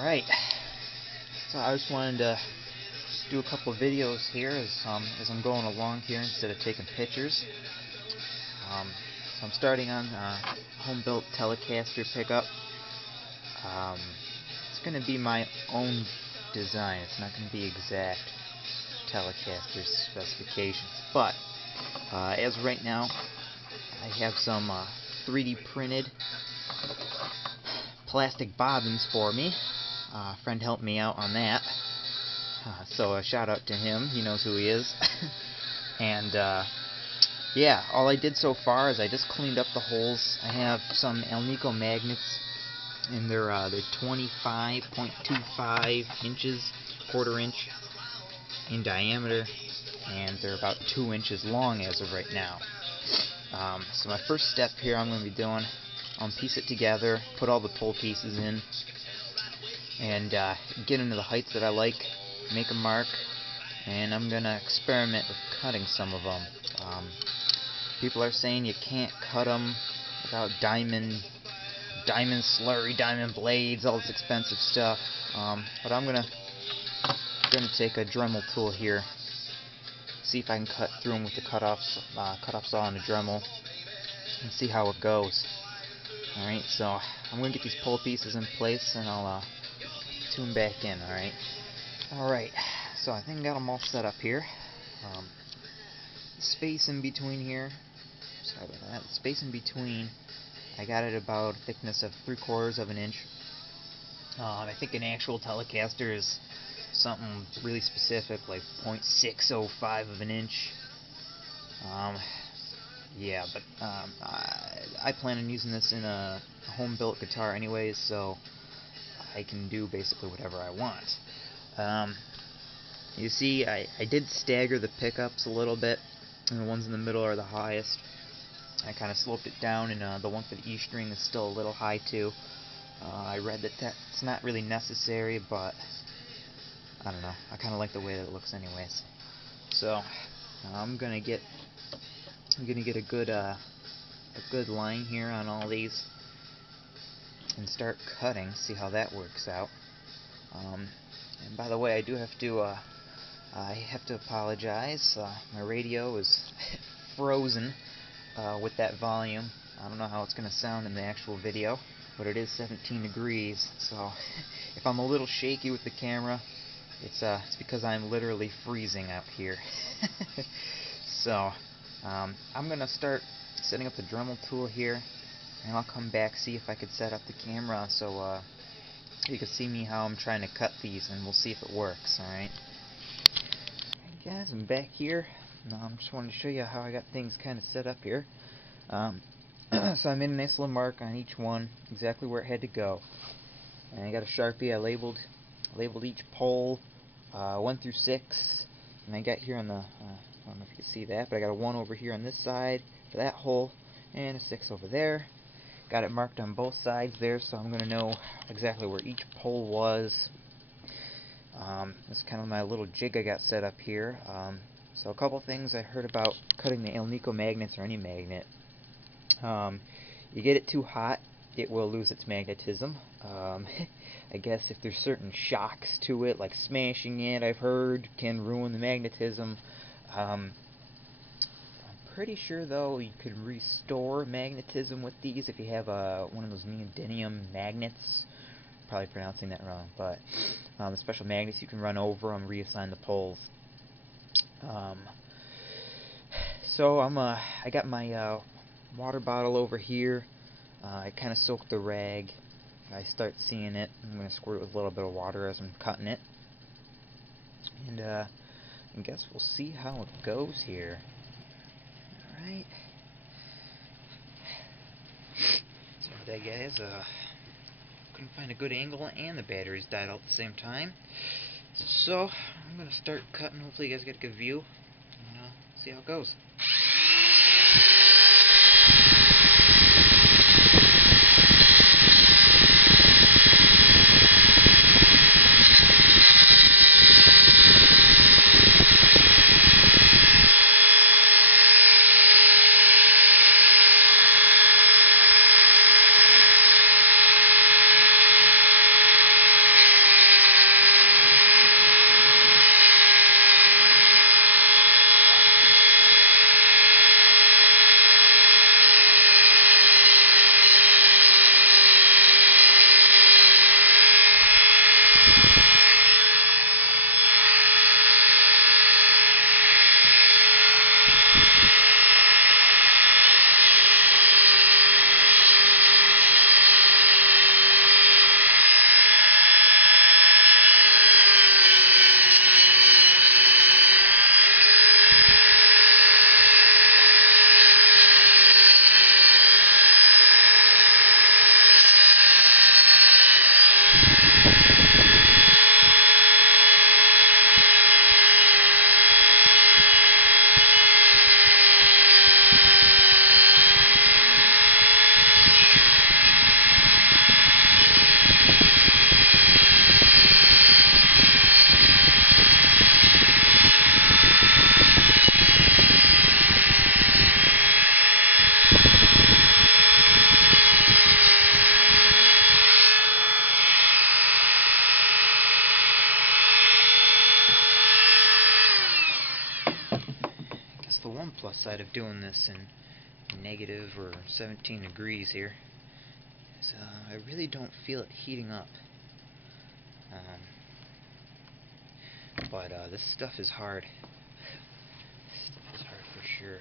Alright, so I just wanted to do a couple of videos here as I'm going along here instead of taking pictures. So I'm starting on home-built Telecaster pickup. It's going to be my own design. It's not going to be exact Telecaster specifications, but as of right now, I have some 3D printed plastic bobbins for me. A friend helped me out on that, so a shout out to him. He knows who he is. And yeah, all I did so far is I just cleaned up the holes. I have some Alnico magnets, and they're 25.25 inches, quarter inch in diameter, and they're about 2 inches long as of right now. So my first step here I'm going to be doing, I'll piece it together, put all the pull pieces in, and get into the heights that I like, make a mark, and I'm going to experiment with cutting some of them. People are saying you can't cut them without diamond slurry, diamond blades, all this expensive stuff, but I'm going to take a Dremel tool here, see if I can cut through them with the cutoff saw and a Dremel, and see how it goes. Alright, so I'm going to get these pull pieces in place, and I'll tune back in, alright? Alright, so I think I got them all set up here. Space in between here, sorry about that, space in between, I got it about a thickness of 3/4 of an inch. I think an actual Telecaster is something really specific, like 0.605 of an inch. Yeah, but I plan on using this in a home-built guitar anyways, so I can do basically whatever I want. You see, I did stagger the pickups a little bit, and the ones in the middle are the highest. I kind of sloped it down, and the one for the E string is still a little high too. I read that that's not really necessary, but I don't know. I kind of like the way that it looks anyways. So I'm gonna get a good line here on all these and start cutting, see how that works out. And by the way, I have to apologize. My radio is frozen with that volume. I don't know how it's going to sound in the actual video, but it is 17 degrees, so if I'm a little shaky with the camera, it's because I'm literally freezing out here. So I'm going to start setting up the Dremel tool here, and I'll come back, see if I could set up the camera so you can see me how I'm trying to cut these, and we'll see if it works. Alright guys, I'm back here. I just wanted to show you how I got things kind of set up here. So I made a nice little mark on each one, exactly where it had to go. And I got a Sharpie. I labeled each pole 1 through 6, and I got here on the I don't know if you can see that, but I got a 1 over here on this side for that hole, and a 6 over there. Got it marked on both sides there, so I'm going to know exactly where each pole was. This is kind of my little jig I got set up here. So a couple things I heard about cutting the Alnico magnets, or any magnet. You get it too hot, it will lose its magnetism. I guess if there's certain shocks to it, like smashing it, I've heard, can ruin the magnetism. I'm pretty sure though you could restore magnetism with these if you have one of those neodymium magnets. Probably pronouncing that wrong, but the special magnets, you can run over them, reassign the poles. So I got my water bottle over here. I kind of soaked the rag. If I start seeing it, I'm going to squirt it with a little bit of water as I'm cutting it. And I guess we'll see how it goes here. Alright. So that guys, couldn't find a good angle, and the batteries died all at the same time. So I'm going to start cutting. Hopefully you guys get a good view. And, see how it goes. plus side of doing this in negative or 17 degrees here is I really don't feel it heating up. But this stuff is hard. This stuff is hard for sure.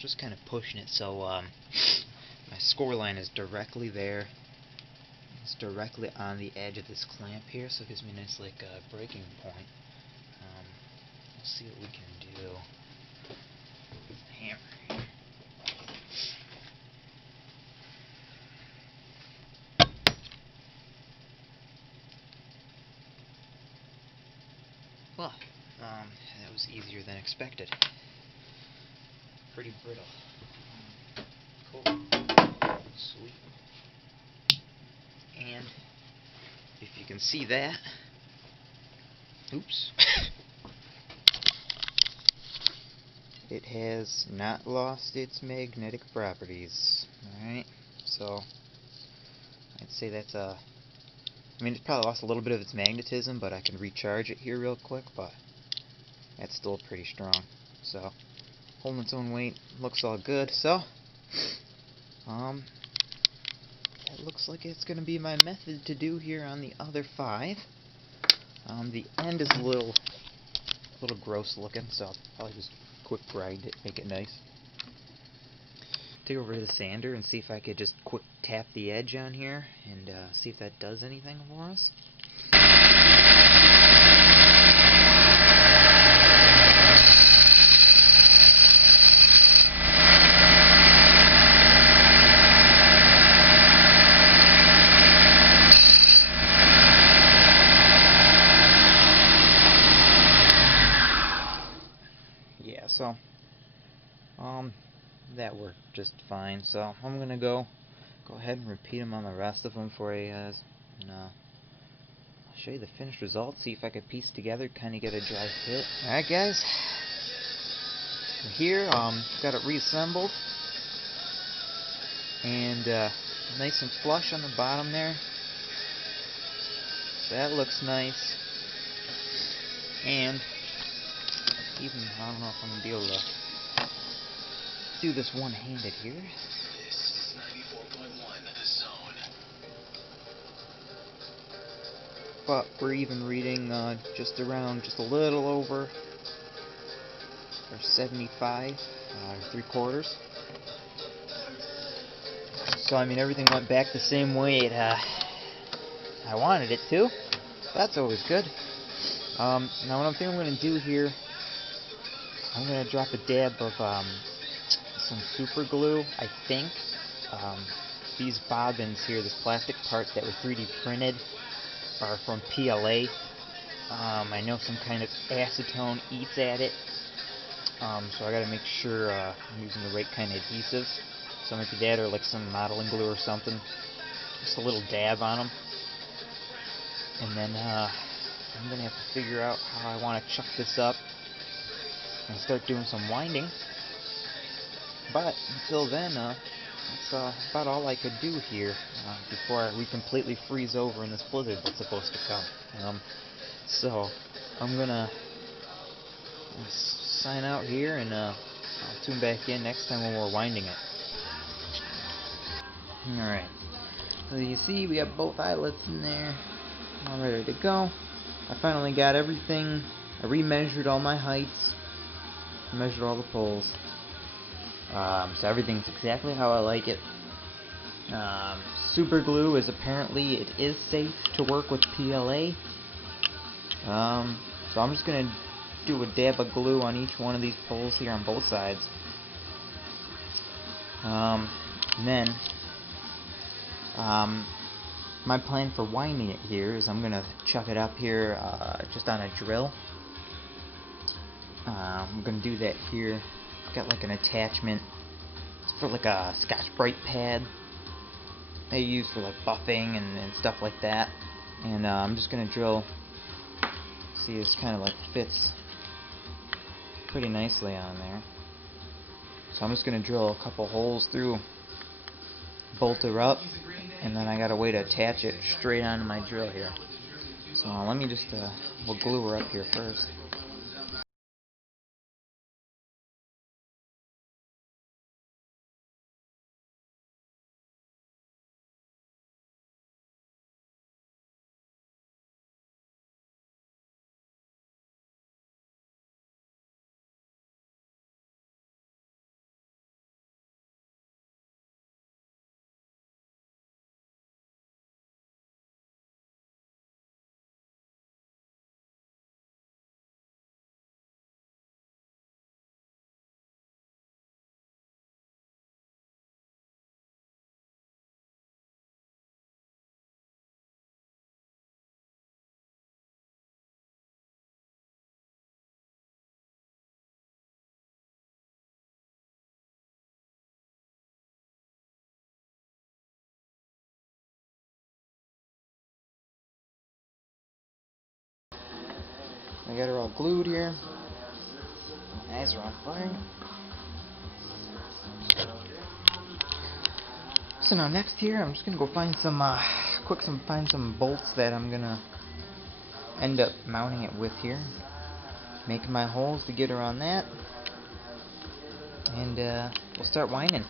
Just kind of pushing it so my score line is directly there. It's directly on the edge of this clamp here, so it gives me a nice breaking point. We'll see what we can do. Hammer. Well, that was easier than expected. Pretty brittle. Cool. Sweet. And if you can see that, oops, it has not lost its magnetic properties. Alright, so I'd say that's I mean, it's probably lost a little bit of its magnetism, but I can recharge it here real quick, but that's still pretty strong. So holding its own weight, looks all good. So it looks like it's going to be my method to do here on the other 5. The end is a little gross looking, so I'll probably just quick grind it, make it nice. Take over to the sander and see if I could just quick tap the edge on here and see if that does anything for us. Yeah, so that worked just fine. So I'm gonna go ahead and repeat them on the rest of them for you guys, and I'll show you the finished result. See if I could piece together, kind of get a dry fit. All right, guys. Here, got it reassembled, and nice and flush on the bottom there. So that looks nice. And even, I don't know if I'm going to be able to do this one-handed here. This is 94.1 The Zone. But we're even reading just a little over, or 75, 3/4. So I mean, everything went back the same way I wanted it to. That's always good. Now what I'm thinking I'm going to do here, I'm going to drop a dab of some super glue, I think. These bobbins here, this plastic part that were 3D printed, are from PLA. I know some kind of acetone eats at it, so I got to make sure I'm using the right kind of adhesive. So maybe that or like some modeling glue or something. Just a little dab on them. And then I'm going to have to figure out how I want to chuck this up and start doing some winding. But until then, that's about all I could do here before we completely freeze over in this blizzard that's supposed to come. So I'm gonna sign out here, and I'll tune back in next time when we're winding it. Alright, so you see we got both eyelets in there, all ready to go. I finally got everything. I remeasured all my heights, measured all the poles, so everything's exactly how I like it. Super glue is apparently, it is safe to work with PLA, so I'm just gonna do a dab of glue on each one of these poles here on both sides. And then my plan for winding it here is I'm gonna chuck it up here just on a drill. I'm gonna do that here. Got like an attachment. It's for like a Scotch-Brite pad they use for like buffing and stuff like that. And I'm just gonna drill. See, this kind of like fits pretty nicely on there. So I'm just gonna drill a couple holes through, bolt her up, and then I got a way to attach it straight onto my drill here. So let me just we'll glue her up here first. I got her all glued here. My eyes are on fire. So now next here, I'm just gonna go find some find some bolts that I'm gonna end up mounting it with here. Making my holes to get her on that, and we'll start winding.